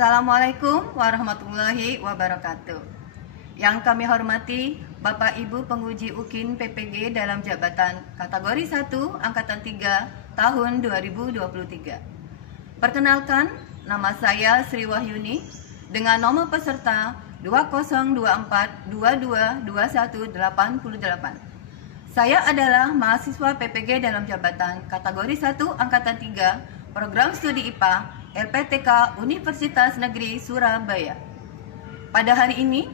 Assalamualaikum warahmatullahi wabarakatuh. Yang kami hormati Bapak Ibu penguji UKIN PPG dalam jabatan kategori 1 angkatan 3 tahun 2023. Perkenalkan, nama saya Sri Wahyuni dengan nomor peserta 2024222188. Saya adalah mahasiswa PPG dalam jabatan kategori 1 angkatan 3 program studi IPA LPTK Universitas Negeri Surabaya. Pada hari ini,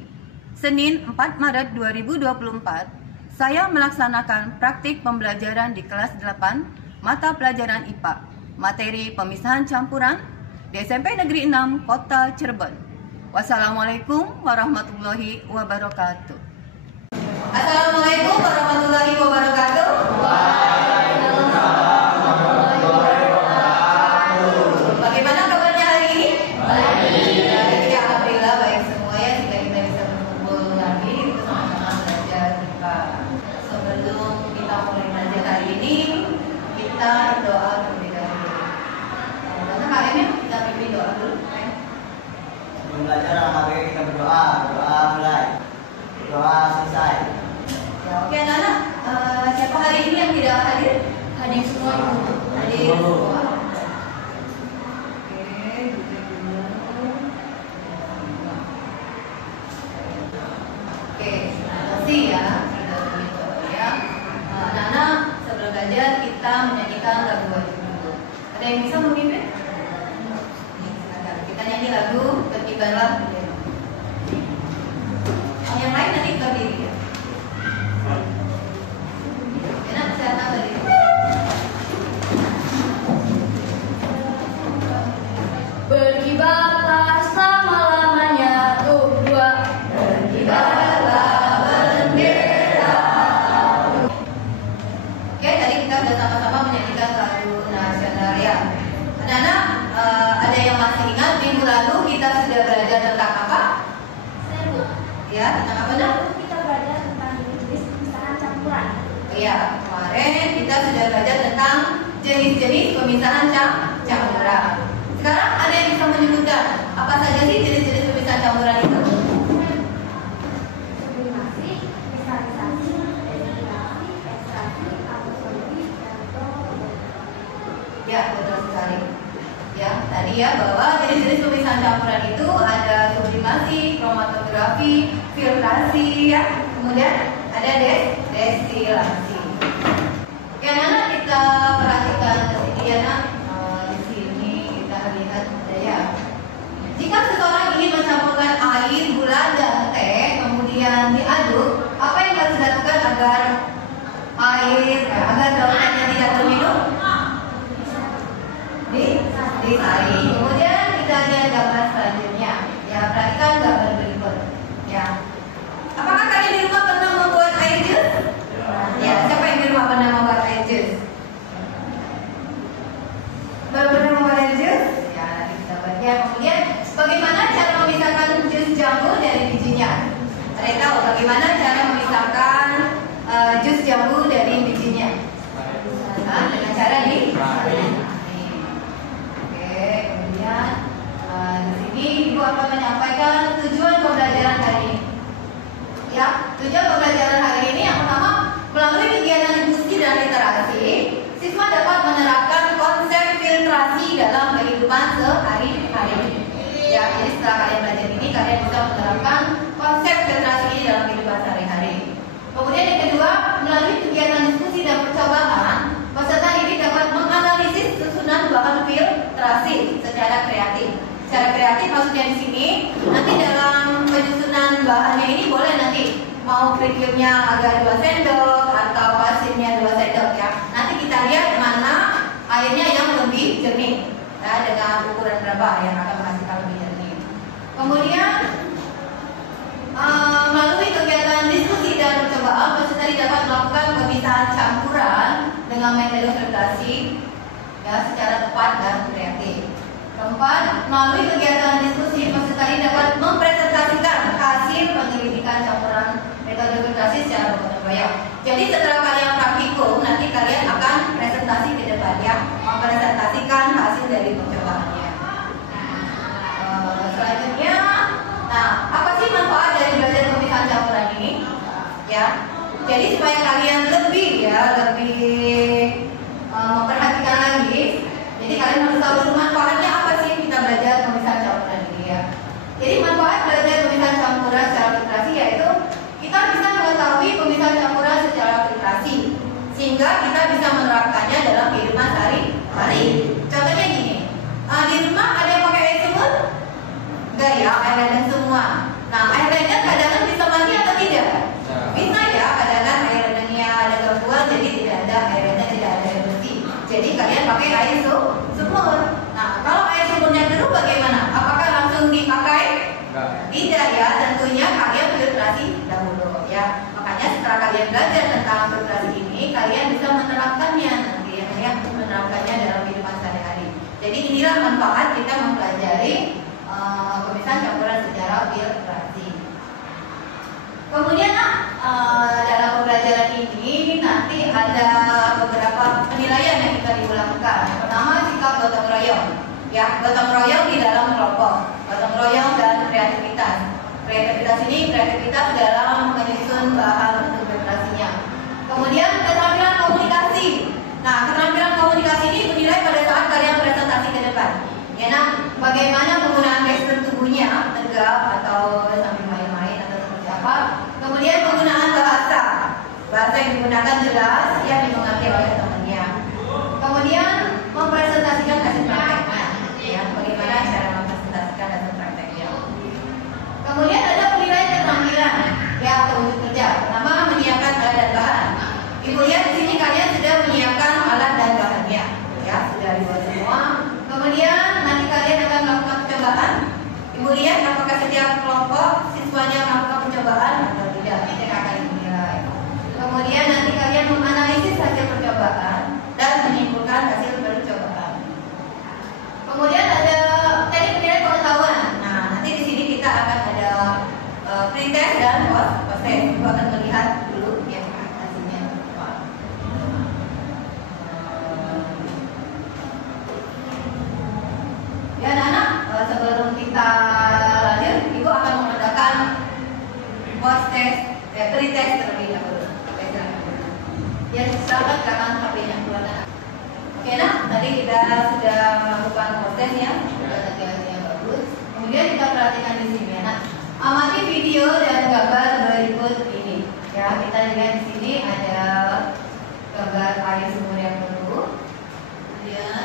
Senin 4 Maret 2024, saya melaksanakan praktik pembelajaran di kelas 8 mata pelajaran IPA, materi pemisahan campuran di SMP Negeri 6 Kota Cirebon. Wassalamualaikum warahmatullahi wabarakatuh. Assalamualaikum warahmatullahi wabarakatuh. Bagaimana kabarnya hari ini? Baik. Ya, alhamdulillah baik semua ya. Jika kita bisa berkumpul lagi bersama-sama belajar IPA. Sebelum kita mulai belajar hari ini, kita berdoa terlebih dahulu. Karena kalian kita pimpin doa dulu. Sebelum belajar alhamdulillah kita berdoa, doa mulai, doa selesai. Ya, oke anak-anak, siapa hari ini yang tidak hadir? Hadir semua. Hadir semua. Oke, terima kasih ya. Anak-anak, sebelum belajar kita menyanyikan lagu wajib dulu. Ada yang bisa memimpin? Silakan. Kita nyanyi lagu Tertibalah Bendera. Yang lain nanti berdiri ya. Enak kesehatan berdiri. Berkibarlah selama-lamanya untuk dua. Berkibarlah bendera. Oke, tadi kita sudah sama-sama menyanyikan lagu nasional ya. Anak-anak, ada yang masih ingat minggu lalu kita sudah belajar tentang apa? Ya, tentang apa nak? Kita belajar tentang jenis pemisahan campuran. Iya, kemarin kita sudah belajar tentang jenis-jenis pemisahan campuran. Sekarang ada yang bisa menyebutkan apa saja sih jenis-jenis pemisahan campuran itu? Sublimasi, kristalisasi, destilasi, ekstraksi, absorpsi, dan kromatografis. Ya, betul sekali. Ya, tadi ya bahwa jenis-jenis pemisahan campuran itu ada sublimasi, kromatografi, filtrasi, ya. Kemudian ada destilasi. Oke, anak kita perhatikan ke sini ya, nak. Di sini kita lihat ada ya. Jika seseorang ingin mencampurkan air, gula, dan teh, kemudian diaduk, apa yang harus dilakukan agar agar daunnya tidak terminum? Disaring. Kemudian kita lihat gambar selanjutnya. Ya, perhatikan gambar berikut. Ya. Apakah kalian di rumah pernah membuat air jus? Ya, siapa yang di rumah pernah membuat air jus? Baru pernah membuat air jus? Ya, nanti kita baca. Kemudian, bagaimana cara memisahkan jus jambu dari bijinya? Ada yang tahu bagaimana cara memisahkan jus jambu dari bijinya? Dengan cara kemudian di sini Ibu akan menyampaikan tujuan pembelajaran hari ini. Ya, tujuan pembelajaran hari ini yang pertama, melalui kegiatan diskusi dan literasi, siswa dapat menerapkan konsep filtrasi dalam kehidupan sehari-hari. Ya, jadi setelah kalian belajar ini, kalian bisa menerapkan konsep filtrasi ini dalam kehidupan sehari-hari. Kemudian yang kedua, melalui kegiatan diskusi dan percobaan, peserta didik dapat menganalisis susunan bahan filtrasi secara kreatif. Secara kreatif maksudnya di sini, nanti dalam penyusunan bahannya ini boleh nanti mau kriuknya agak 2 sendok atau asinnya 2 sendok ya. Nanti kita lihat mana airnya yang lebih jernih ya, dengan ukuran berapa yang akan menghasilkan lebih jernih. Kemudian melalui kegiatan diskusi dan percobaan, peserta dapat melakukan pemisahan campuran dengan metode filtrasi ya, secara tepat dan kreatif. Keempat, melalui kegiatan diskusi, peserta dapat mempresentasikan hasil penyelidikan campuran metode filtrasi secara gotong royong. Jadi setelah kalian praktikum, nanti kalian akan presentasi ke depannya, mempresentasikan hasil dari percobaannya. ya. Jadi supaya kalian lebih memperhatikan lagi, jadi kalian harus tahu dulu manfaatnya apa sih kita belajar pemisahan campuran ini ya. Jadi manfaat belajar pemisahan campuran secara filtrasi yaitu kita bisa mengetahui pemisahan campuran secara filtrasi, sehingga kita bisa menerapkannya dalam kehidupan sehari-hari. Contohnya gini, di rumah ada yang pakai air sumur? Enggak ya, air ledeng semua. Nah, air ledeng kadang-kadang bisa mandi atau tidak? Bisa ya, kadang-kadang air ledengnya ada gangguan, jadi tidak ada air ledeng, tidak ada air bersih. Jadi kalian pakai air sumur. Nah, kalau air sumurnya keruh bagaimana? Apakah langsung dipakai? Tidak ya, tentunya kalian filtrasi dahulu ya. Makanya setelah kalian belajar tentang filtrasi ini, kalian bisa menerapkannya nanti ya, menerapkannya dalam kehidupan sehari-hari. Jadi inilah manfaat kita mempelajari pemisahan campuran secara filtrasi. Kemudian dalam pembelajaran ini nanti ada beberapa penilaian yang kita diulangkan. Yang pertama, sikap gotong royong. Ya, gotong royong di dalam kelompok, gotong royong dan kreativitas. Kreativitas dalam menyusun bahan untuk filtrasinya. Kemudian keterampilan komunikasi. Nah, keterampilan komunikasi ini dinilai pada saat kalian presentasi ke depan. Ya, nah, bagaimana penggunaan gestur tubuhnya, tegap atau sambil main-main atau seperti apa. Kemudian penggunaan bahasa yang digunakan jelas, yang dimengerti oleh temannya. Kemudian mempresentasikan hasil prakteknya, ya, bagaimana cara mempresentasikan hasil prakteknya. Kemudian ada penilaian keterampilan, ya, atau wujud kerja. Pertama, menyiapkan alat dan bahan. Ibu lihat di sini kalian sudah menyiapkan alat dan bahannya, ya, sudah dibuat semua. Kemudian nanti kalian akan melakukan percobaan. Ibu lihat apakah setiap kelompok siswanya melakukan percobaan atau tidak, itu akan dinilai. Kemudian nanti kalian menganalisis hasil percobaan dan menyimpulkan hasil percobaan. Kemudian ada teknik penilaian pengetahuan. Nah, nanti di sini kita akan ada pre-test dan post-test. Ibu akan melihat dulu yang hasilnya apa. Ya, anak-anak, sebelum kita lanjut, Ibu akan mengadakan post-test, pre-test terlebih dahulu. Ya, silakan kanan HP-nya keluar. Oke, nah, tadi kita sudah melakukan proses ya, sudah tadi hasilnya bagus. Kemudian kita perhatikan di sini ya. Nah, amati video dan gambar berikut ini. Ya, kita lihat di sini ada gambar air sumur yang penuh. Kemudian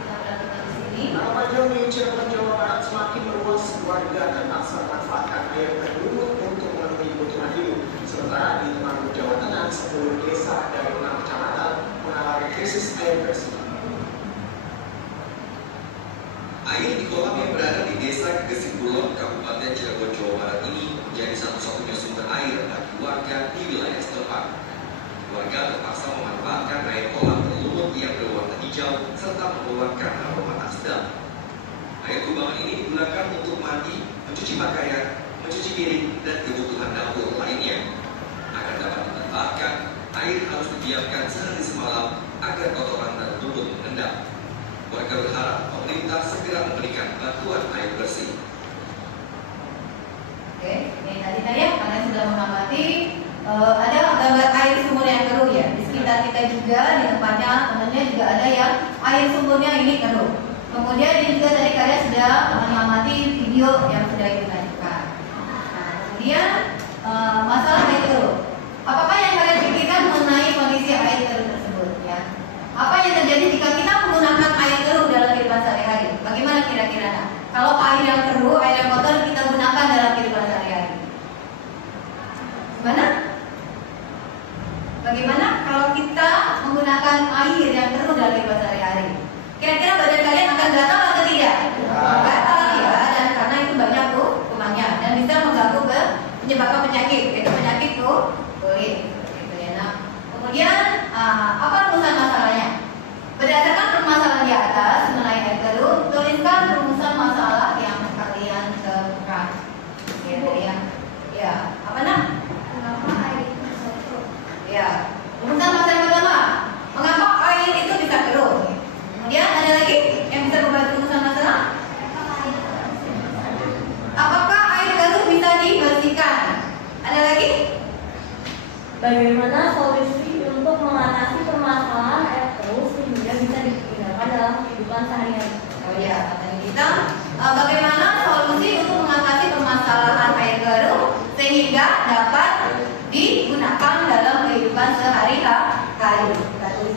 kita perhatikan di sini. Majornya Cirebon Jawa Barat semakin meluas, warga terpaksa memanfaatkan air terlumut untuk memenuhi kebutuhan hidup. Sementara di Temanggung, Jawa Tengah, 10 desa dari 6 kecamatan mengalami krisis air bersih. Air di kolam yang berada di Desa Gegesipulon, Kabupaten Cirebon, Jawa Barat ini menjadi satu-satunya sumber air bagi warga di wilayah setempat. Warga terpaksa memanfaatkan air kolam berlumut yang berwarna hijau serta mengeluarkan aroma tak sedap. Air kubangan ini digunakan untuk mandi, mencuci pakaian, mencuci piring, dan kebutuhan dapur lainnya. Agar dapat dimanfaatkan, air harus didiamkan sehari semalam agar kotoran dan lumpur mengendap. Warga berharap pemerintah segera memberikan bantuan air bersih. Oke, ini tadi ya, kalian sudah mengamati ada gambar air sumur yang keruh ya. Di sekitar kita juga, di tempatnya temannya juga ada yang air sumurnya ini keruh. Kemudian ini juga tadi kalian sudah mengamati video yang sudah ditunjukkan. Nah, kemudian masalah air keruh. Apakah yang kalian pikirkan mengenai kondisi air keruh tersebut ya? Apa yang terjadi jika kita menggunakan air keruh dalam kehidupan sehari-hari? Bagaimana kira-kira? Nah, kalau air yang keruh, air yang kotor kita gunakan dalam kehidupan sehari-hari, gimana? Bagaimana kalau kita menggunakan air yang keruh dalam kehidupan sehari-hari? Kira-kira badan kalian akan gatal atau tidak? Gatal ya, dan karena itu banyak kumannya dan bisa mengganggu menyebabkan penyakit, yaitu penyakit kulit. Gitu ya. Nah, kemudian apa rumusan masalahnya? Berdasarkan permasalahan di atas mengenai air keruh, tuliskan rumusan masalah yang kalian temukan. Gitu ya. Ya, apa nak? Mengapa air itu bisa keruh? Ya, rumusan masalah yang pertama, mengapa air itu bisa keruh? Kemudian ada lagi yang bisa membantu rumusan masalah? Apakah air keruh bisa dibersihkan? Ada lagi? Bagaimana solusi untuk mengatasi permasalahan air keruh sehingga bisa digunakan dalam kehidupan sehari-hari? Oh ya, katanya kita bagaimana solusi untuk mengatasi permasalahan air keruh sehingga dapat digunakan dalam kehidupan sehari-hari.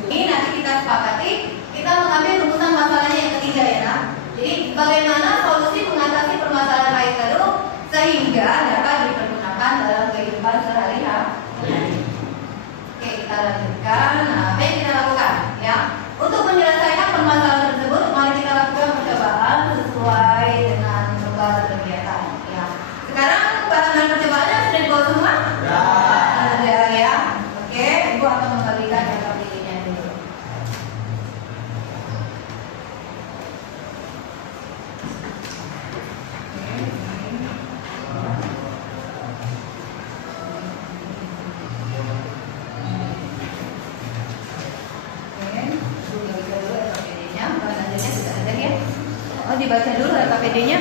Ini nanti kita sepakati, kita mengambil rumusan masalahnya yang ketiga ya nak. Jadi bagaimana solusi mengatasi permasalahan air keruh sehingga dapat dipergunakan dalam kehidupan sehari-hari. Oke, kita lanjutkan. Nah, apa yang kita lakukan ya? Untuk menyelesaikan permasalahan tersebut, mari kita lakukan percobaan sesuai dengan lembar kegiatan. Ya. Sekarang bahan dan percobaannya sudah dibawa semua? Ya. Sudah ya. Oke, Ibu akan membagikan yang pilihnya dulu. Oh, dibaca dulu LKPD-nya.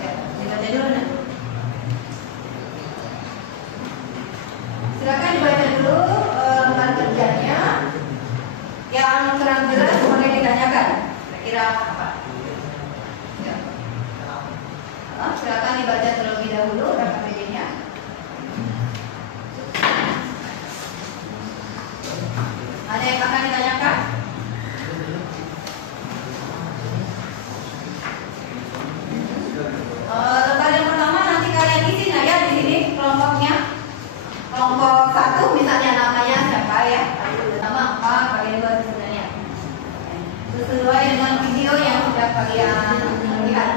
Ya, dibaca dulu nah. Silakan dibaca dulu lembar kerjanya. Yang kurang jelas boleh ditanyakan. Kira-kira apa? Ya. Silakan dibaca terlebih dahulu LKPD-nya. Ada yang akan ditanyakan? Lembar yang pertama nanti kalian isi nah ya di sini kelompoknya. Kelompok 1 misalnya namanya siapa ya? Nama apa kalian buat sebenarnya? Sesuai dengan video yang sudah kalian lihat.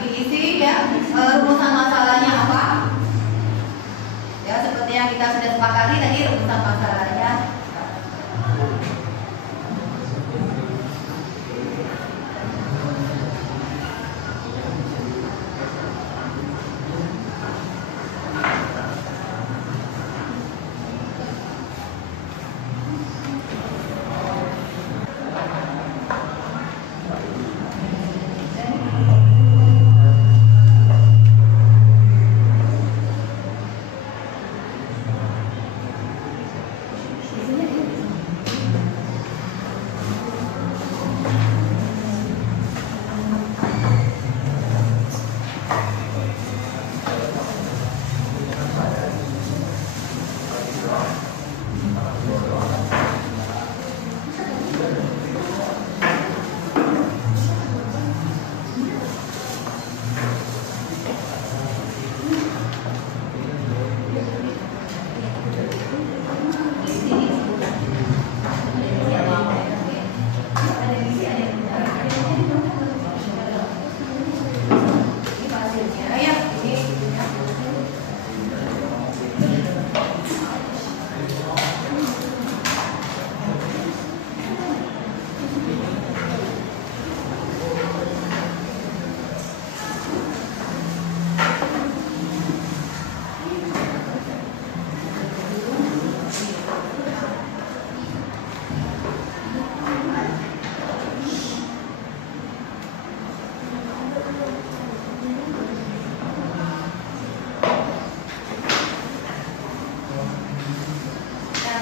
Diisi ya rumusan masalahnya apa ya, seperti yang kita sudah sepakati tadi rumusan masalahnya.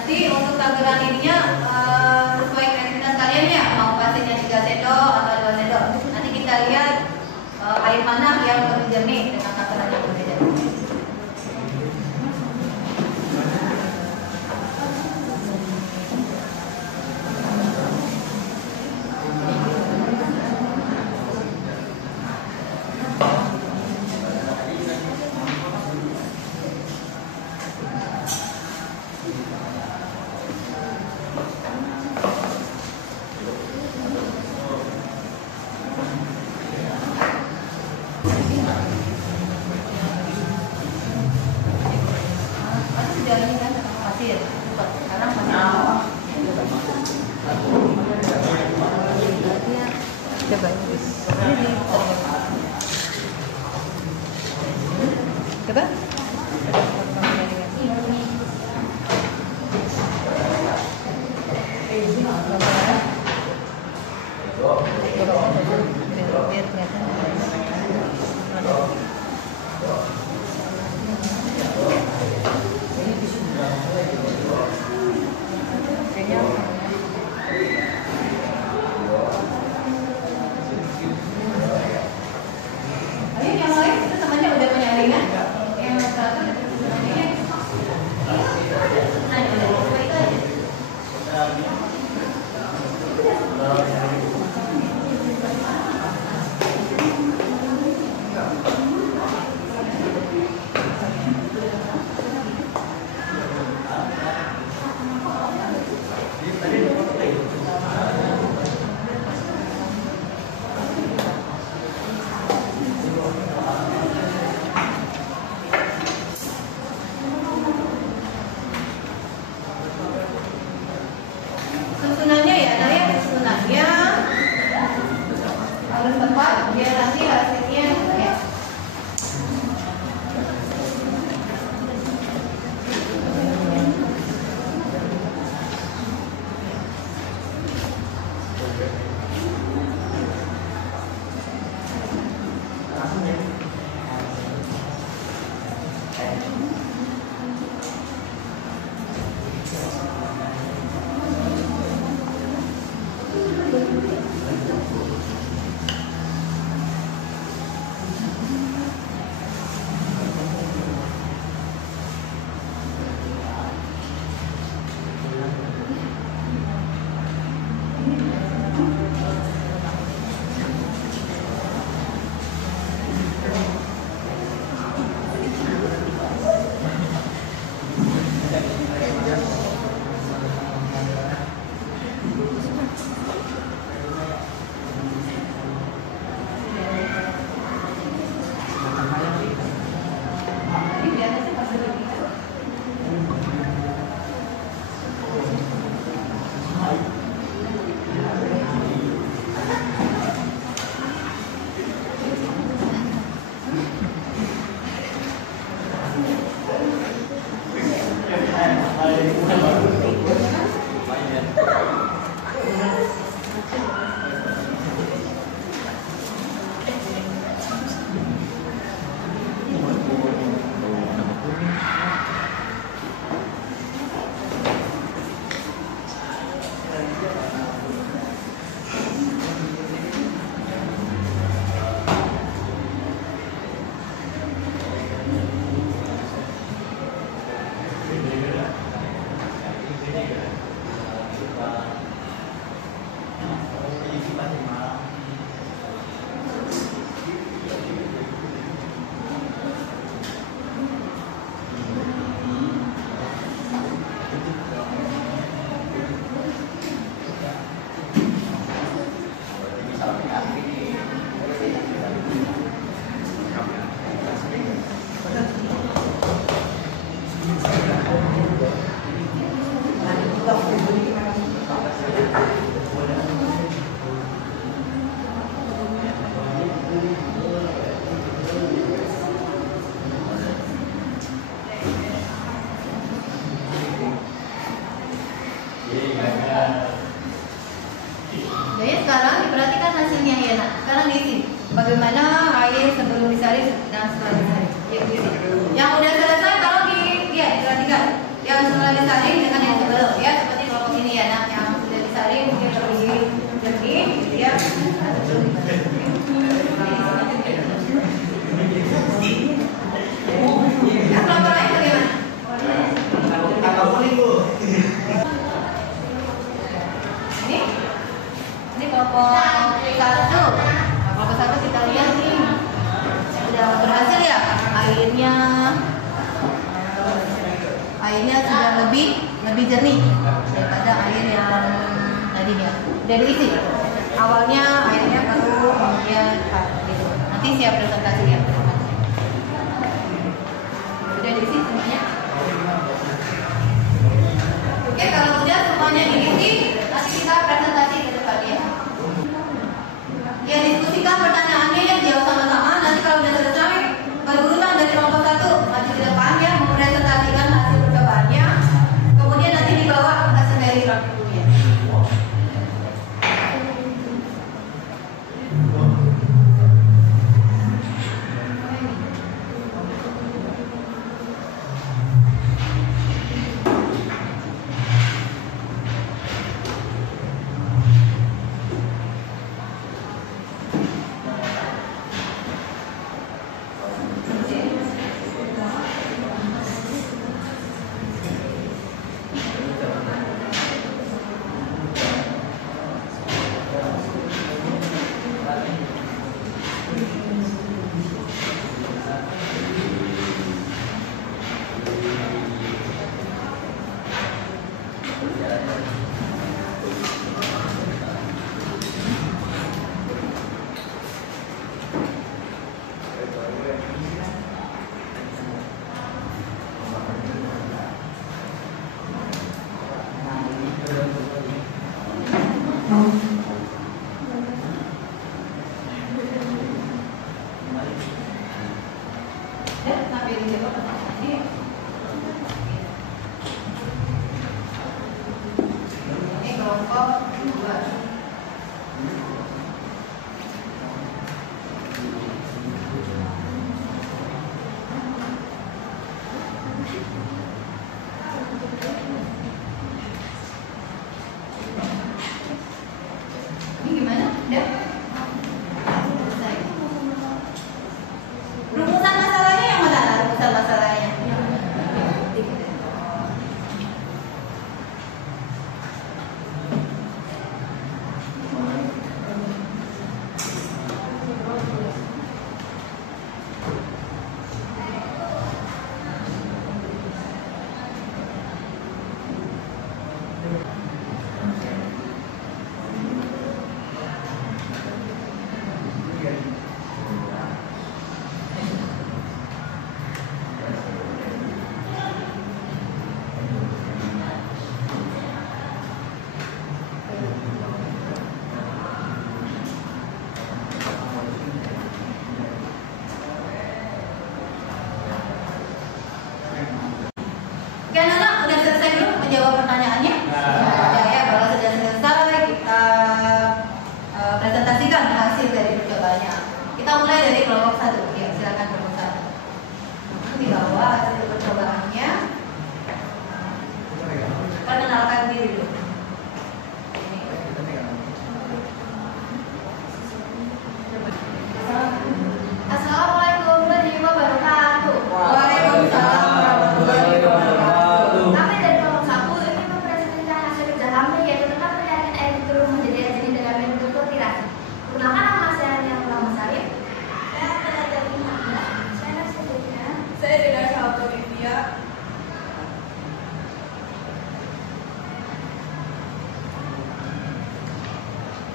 Nanti untuk tageran ininya sesuai kreativitas kalian ya, mau pasirnya 3 sendok atau 2 sendok. Nanti kita lihat air mana yang lebih jernih dengan takaran yang berbeda. Coba. Coba. Jadi sekarang diperhatikan hasilnya ya nak. Sekarang diisi bagaimana air sebelum disaring dan setelah disaring. Ya, diisi. Yang udah selesai kalau diperhatikan yang setelah disaring dengan yang sebelum ya, seperti kelompok ini ya nak, yang sudah disaring mungkin lebih jernih gitu ya. Ya, kelompok lain bagaimana? Ini kelompok satu. Kelompok satu kita lihat nih sudah berhasil ya, airnya sudah lebih jernih daripada air yang tadinya. Udah diisi. Awalnya airnya keruh, kemudian gitu. Nanti siap presentasi ya. Udah diisi semuanya. Oke, kalau udah semuanya diisi, nanti kita presentasi ke depannya. Ya, diskusikan pertanyaannya yang jawab sama-sama. Nanti kalau udah selesai, berurutan dari kelompok satu maju ke depan ya, mempresentasikan hasil percobaannya. Kemudian nanti dibawa hasil dari praktikumnya. Iya.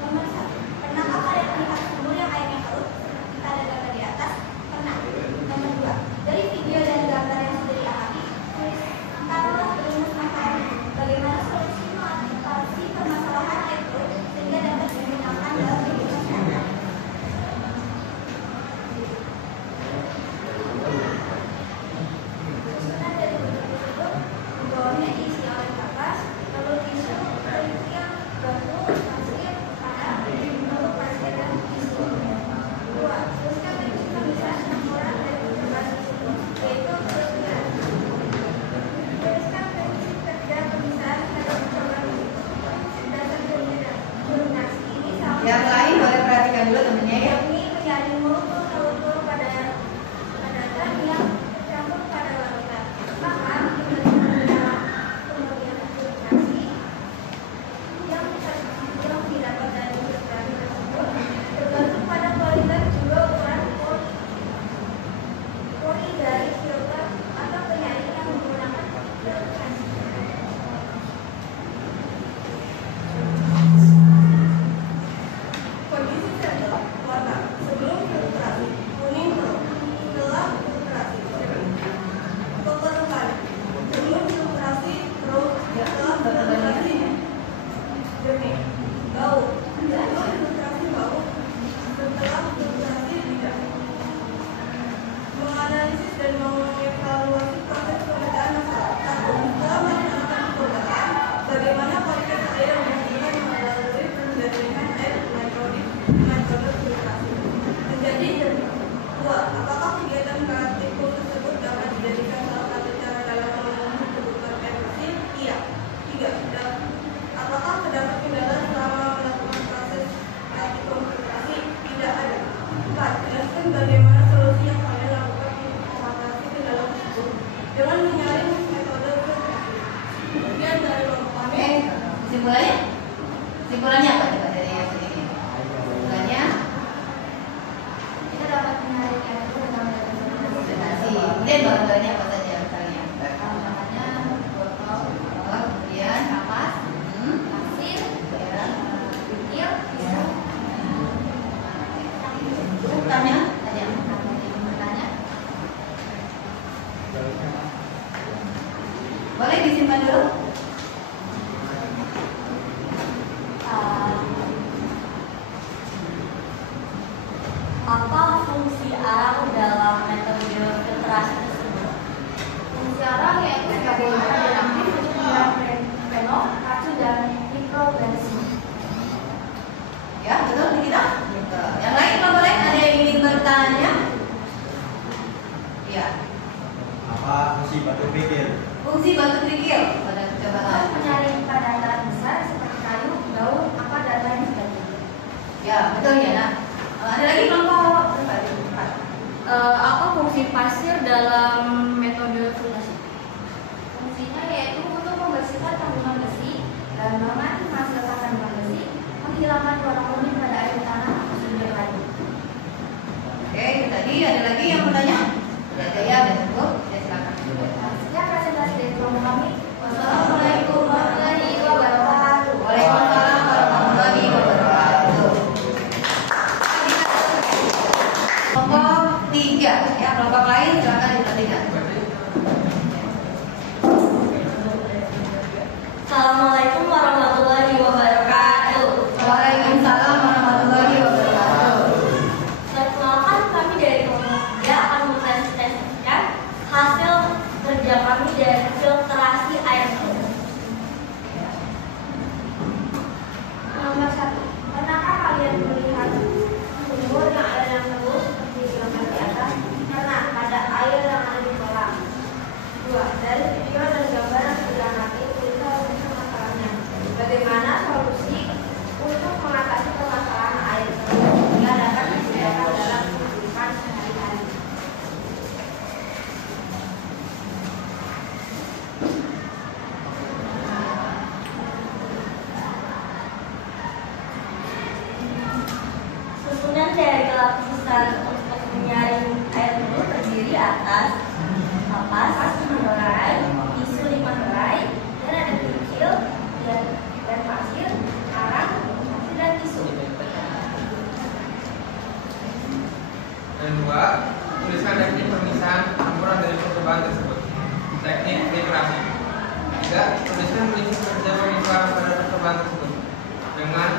Nomor 1. Pernahkah kalian melihat sumur yang airnya keruh? Kita ada gambar di atas. Pernah. Nomor 2. Dari video dan gambar yang sudah diamati, tulis taruhlah rumus masalah. Bagaimana solusi mengatasi permasalahan air keruh sehingga dapat digunakan dalam kehidupan sehari-hari. Susunan dari bentuk tersebut di bawahnya diisi oleh kertas, lalu tisu, kerikil, batu, pasir, tanah, lalu pasir dan tisu. 2. Tuliskan prinsip pemisahan campuran dari percobaan tersebut, yaitu kebetulan. Tuliskan prinsip kerja pemisahan dari percobaan tersebut. Prinsip dasar germinasi ini sama. Yang lain boleh perhatikan dulu temennya ya. Yakni menyaring mutu telur pada padatan yang tercampur pada larutan. Maka kemudian germinasi yang didapat dari germinasi tersebut tergantung pada kualitas juga ukuran pori dari filter atau penyaring yang menggunakan filtrasi. Kondisi sendok warna sebelum filtrasi kuning telur, setelah filtrasi kekeruhan, sebelum filtrasi keruh, setelah filtrasi jernih, bau, sebelum filtrasi bau, setelah filtrasi tidak. Menganalisis dan mengevaluasi proses pemetaan masalah. 1. Setelah melaksanakan pemetaan, bagaimana kualitas air yang dihasilkan melalui penjaringan air metode filtrasi menjadi jernih. 2. Apakah kegiatan praktikum tersebut dapat dijadikan salah satu cara dalam memenuhi kebutuhan air bersih? Iya. 3. Apakah terdapat kendala selama melakukan proses praktikum filtrasi? Tidak ada. 4. Jelaskan bagaimana solusi yang kalian lakukan untuk mengatasi kendala tersebut dengan menyaring metode filtrasi. Kemudian dari kelompok kami, Kesimpulannya? Kesimpulannya apa coba dari yang ini? Kesimpulannya kita dapat menarik air itu dengan fermentasi. Kemudian bahan-bahannya apa saja misalnya? bahannya botol, Kemudian kapas, ya. pasir, kerikil, tisu. Cukup tanya? Tanya. Bertanya. Boleh disimpan dulu? Apa fungsi arang dalam metode filtrasi tersebut? Fungsi arang yaitu sebagai bahan aktif untuk mengurangi fenol, racun dan mikroorganisme. Ya, betul nih kita? Betul. Yang lain kalau boleh ada yang ingin bertanya? Ya. Apa fungsi batu kerikil? Fungsi batu kerikil pada percobaan. Menyaring padatan besar seperti kayu, daun, apa dan lain sebagainya. Ya, betul ya nak. Ada lagi kelompok berapa? Apa fungsi pasir dalam metode filtrasi? Fungsinya yaitu untuk membersihkan kandungan besi, gambangan menghasilkan kandungan besi, menghilangkan kloroformin pada air tanah atau sumber lain. Oke, itu tadi ada lagi yang mau tanya? Sudah ada ya, ada cukup. Ya, silakan. Sekian presentasi dari kelompok kami. Wassalamualaikum warahmatullahi wabarakatuh. Waalaikumsalam warahmatullahi wabarakatuh. Kelompok 3 ya, kelompok lain silakan diperhatikan. Assalamualaikum warahmatullahi wabarakatuh. Waalaikumsalam warahmatullahi wabarakatuh. Perkenalkan, kami dari kelompok 3 akan mempresentasikan hasil kerja kami dari filtrasi air keruh. Nomor 1. Pernahkah kalian melihat sumur yang ada dalam telur seperti di gambar di atas? Pernah, ada air yang ada di kolam. 2. Dari video dan gambar yang sudah diamati, tulislah rumus masalahnya. Bagaimana solusi untuk mengatasi permasalahan air keruh yang dapat disediakan dalam kehidupan sehari-hari? teknik filtrasi. 3. Tuliskan prinsip kerja pemisahan pada percobaan tersebut dengan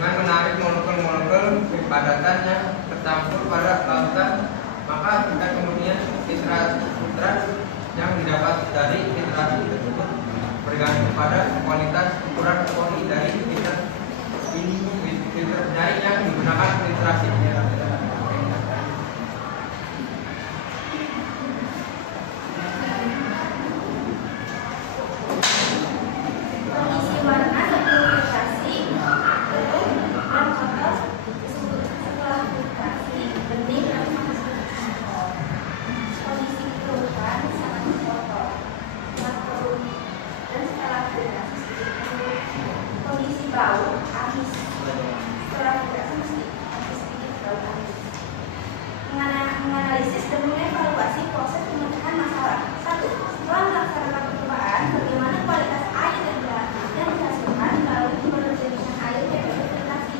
menarik molekul-molekul kepadatan yang tercampur pada lautan, maka kita kemudian filtrat yang didapat dari filtrasi tersebut bergantung pada kualitas ukuran pori dari filter dari yang digunakan filtrasi. Kondisi warna sebelum filtrasi, keruh dan kotor disebut setelah filtrasi, bening dan kotor. Kondisi keruhan sangat kotor, sangat keruh dan setelah filtrasi. Kondisi bau amis setelah filtrasi masih sedikit bau amis. Menganalisis dan mengevaluasi proses pemecahan masalah. 1. Setelah melaksanakan percobaan, bagaimana kualitas air yang dihasilkan melalui penjernihan air metode filtrasi.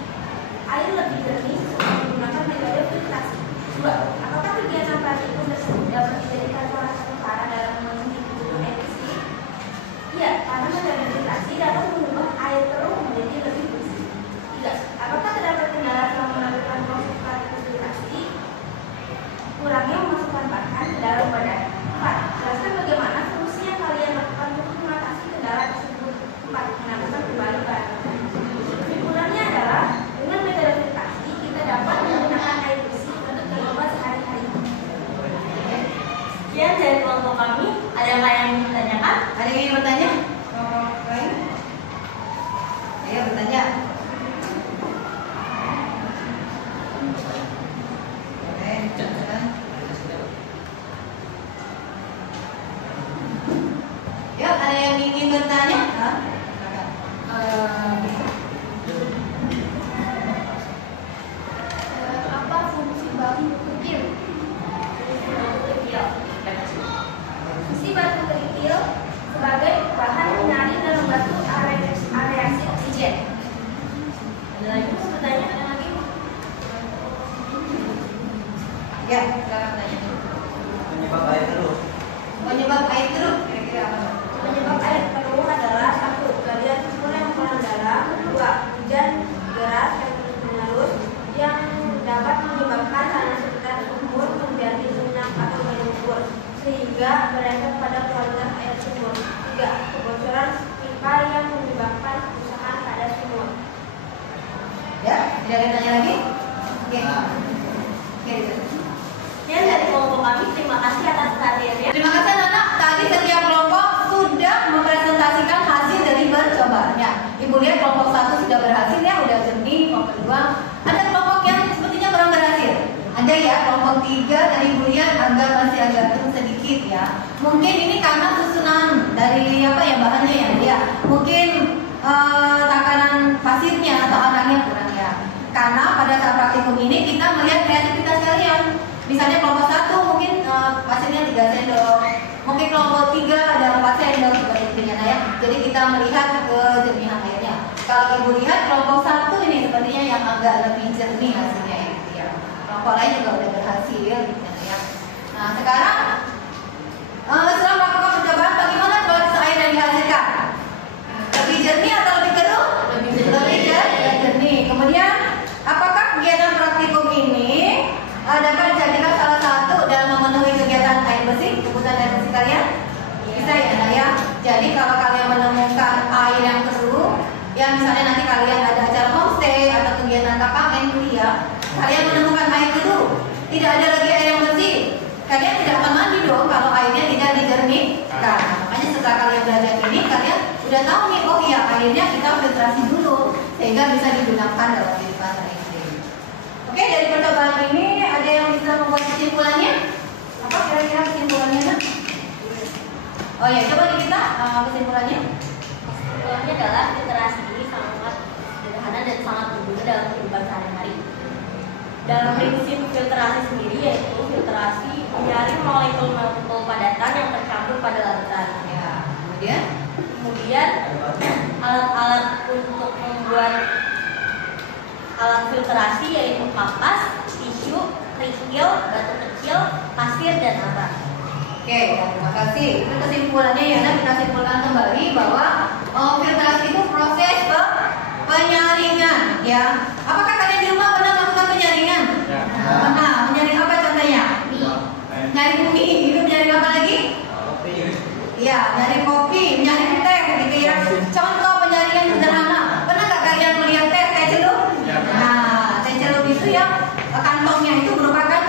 Air lebih jernih setelah menggunakan metode filtrasi. 2. Apakah kegiatan praktikum tersebut dapat dijadikan salah satu cara dalam memenuhi kebutuhan air bersih? Iya, karena metode filtrasi dapat mengubah air keruh menjadi lebih bersih. 3. Apakah terdapat kendala selama melakukan proses praktikum filtrasi? Kurangnya memasukkan bahan ke dalam badan. 4. Jelaskan bagaimana solusi yang kalian lakukan untuk mengatasi kendala tersebut. 4. Menambahkan kembali bahan. Kesimpulannya adalah dengan metode filtrasi kita dapat menggunakan air bersih untuk kehidupan sehari-hari. Sekian dari kelompok kami. Ada nggak yang ingin ditanyakan? Ada yang ingin bertanya? Lain? Ayo bertanya. Ya, ada yang ingin bertanya? Apa fungsi batu kerikil? Fungsi batu kerikil sebagai bahan penyaring dalam batu areasi oksigen. Ada lagi pertanyaan? Ada lagi? Ya, silakan tanya. Penyebab air keruh. Penyebab air keruh kira-kira apa? Penyebab air keruh adalah 1. Galian sumur yang kurang dalam. 2. Hujan deras yang terus-menerus yang dapat menyebabkan tanah sekitar sumur menjadi lunak atau melumpur sehingga berdampak pada kualitas air sumur. 3. Kebocoran pipa yang menyebabkan kerusakan pada sumur. Ya, tidak ada yang tanya lagi? Oke. Nah, Oke, gitu. Sekian dari kelompok kami. Terima kasih atas perhatiannya. Terima kasih anak-anak. Tadi setiap kelompok sudah mempresentasikan hasil dari percobaannya. Ibu lihat kelompok 1 sudah berhasil ya, udah jernih. Kelompok 2 ada kelompok yang sepertinya kurang berhasil. Ada ya kelompok 3 dan ibu lihat masih agak turun sedikit ya. Mungkin ini karena susunan dari apa ya bahannya ya. Mungkin takaran pasirnya atau arangnya kurang ya. Karena pada saat praktikum ini kita melihat kreativitas kalian. Misalnya kelompok 1 mungkin pasirnya 3 sendok, mungkin kelompok 3 ada 4 sendok seperti itu ya. Jadi kita melihat kejernihan airnya. Kalau ibu lihat kelompok 1 ini sepertinya yang agak lebih jernih hasilnya itu ya. Kelompok lain juga udah berhasil gitu ya. Nah sekarang setelah melakukan percobaan bagaimana kualitas air yang dihasilkan? Lebih jernih atau lebih keruh? Lebih jernih. Kemudian apakah kegiatan praktikum ini dapat dijadikan salah satu dalam memenuhi kegiatan air bersih, kebutuhan air bersih kalian? Bisa ya. Jadi kalau kalian menemukan air yang keruh, ya misalnya nanti kalian ada acara homestay atau kegiatan KKN kuliah, kalian menemukan air keruh, tidak ada lagi air yang bersih, kalian tidak akan mandi dong kalau airnya tidak dijernihkan. Makanya setelah kalian belajar ini, kalian udah tahu nih, oh iya airnya kita filtrasi dulu sehingga bisa digunakan dalam kehidupan sehari-hari. Oke, dari percobaan ini ada yang bisa membuat kesimpulannya? Apa kira-kira kesimpulannya? Nak? Oh ya, coba nih kita kesimpulannya. Kesimpulannya adalah filtrasi ini sangat sederhana dan sangat berguna dalam kehidupan sehari-hari. Dalam prinsip filtrasi sendiri yaitu filtrasi menyaring molekul-molekul padatan yang tercampur pada lautan. Ya, kemudian alat-alat untuk membuat alat filtrasi yaitu kapas, tisu, kerikil, batu kecil, pasir, dan arang. Oke, terima kasih. Itu kesimpulannya ya, nah kita simpulkan kembali bahwa filtrasi itu proses penyaringan ya. Apakah kalian di rumah pernah melakukan penyaringan? Ya. Pernah. Menyaring apa contohnya? Menyaring bumi, itu menyaring apa lagi? Kopi. Iya, menyaring kopi, menyaring teh gitu ya. Contoh penyaringan sederhana. Pernah nggak kalian melihat teh celup? Ya. Nah, teh celup itu ya kantongnya itu merupakan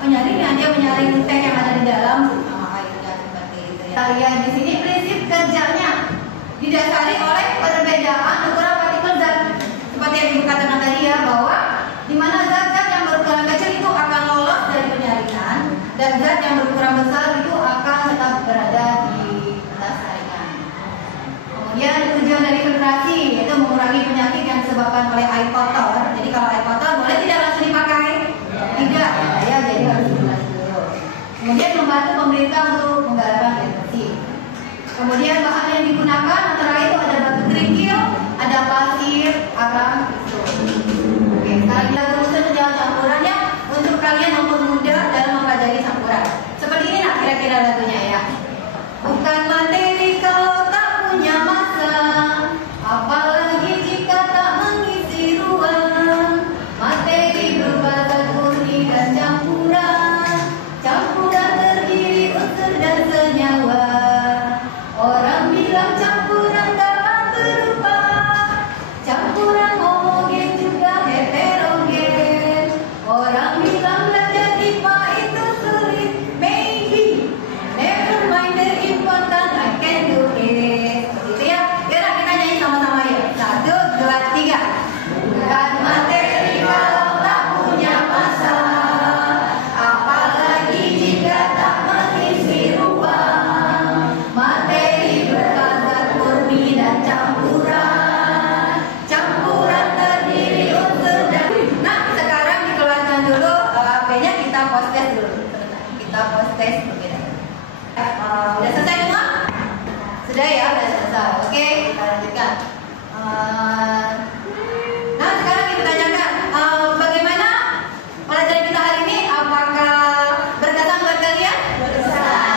penyaringan, dia menyaring teh yang ada di dalam airnya seperti itu ya. Kalian di sini prinsip kerjanya didasari oleh perbedaan ukuran partikel zat. Seperti yang Ibu katakan tadi ya, bahwa di mana zat-zat yang berukuran kecil itu akan lolos dari penyaringan dan zat yang berukuran besar itu akan tetap berada di atas saringan. Kemudian tujuan dari filtrasi yaitu mengurangi penyakit yang disebabkan oleh air kotor. Jadi kalau air kotor boleh tidak langsung dipakai? Tidak, ya jadi harus filtrasi dulu. Kemudian membantu pemerintah untuk menggalakkan air bersih. Kemudian bahan yang digunakan antara itu ada batu kerikil, ada pasir, arang, itu. Oke, sekarang kita berusaha menjawab campurannya untuk kalian mempermudah dalam mempelajari campuran. Seperti ini nah kira-kira lagunya ya. Bukan materi kalau tak punya masa, apalagi jika tak mengisi ruang. Materi berupa zat murni dan campuran. Campuran terdiri unsur dan senyawa. Orang bilang campuran dalam berupa, campuran homogen juga heterogen. Orang bilang belajar IPA itu sulit, maybe. Never mind the important, I can do it. Seperti itu ya. Yaudah kita nyanyi sama-sama yuk. 1, 2, 3. Bukan materi kalau tak punya masa, apalagi jika tak mengisi ruang. Materi berupa zat murni dan campuran. Campuran terdiri unsur dan. Nah sekarang dikeluarkan dulu HP-nya, kita post test dulu. Kita post test dulu. Udah selesai semua? Sudah ya, udah selesai. Oke, kita lanjutkan. Nah sekarang kita tanyakan bagaimana pelajaran kita hari ini, apakah berkesan buat kalian? Berkesan.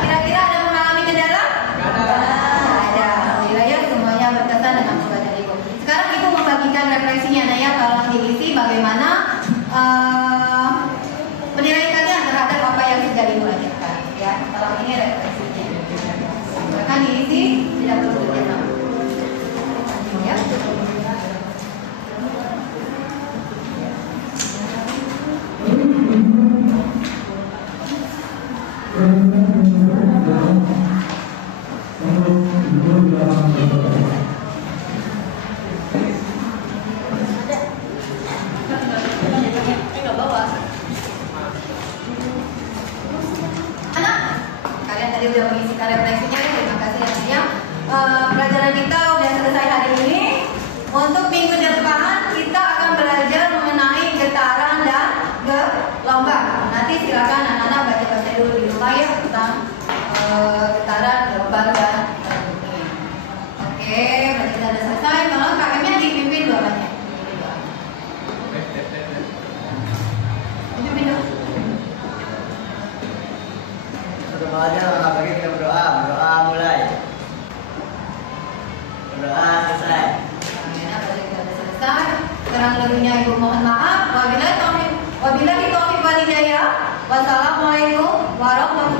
Kira-kira ada mengalami kendala? Ada. Alhamdulillah ya, semuanya berkesan dengan pembelajaran Ibu. Sekarang Ibu membagikan refleksinya, nah ya, tolong diisi bagaimana penilaian kalian terhadap apa yang sudah Ibu ajarkan. Ya, tolong ini refleksinya. Silakan diisi, tidak perlu dikenal. Ya. Enggak bawa. Anak, kalian tadi udah mengisikan refleksinya, terima kasih ya. Pelajaran kita udah selesai hari ini. Untuk minggu depan kita akan belajar mengenai getaran dan gelombang. Nanti silakan anak-anak baca-baca dulu di rumah ya tentang getaran, gelombang dan bumi. Oke, berarti kita udah selesai. Malah KM-nya dipimpin doanya. Dipimpin dulu. Sebelum belajar anak pagi kita berdoa. Berdoa mulai. Berdoa selesai. Kurang lebihnya Ibu mohon maaf. Wabillahi taufiq wal hidayah. Wassalamualaikum warahmatullahi wabarakatuh.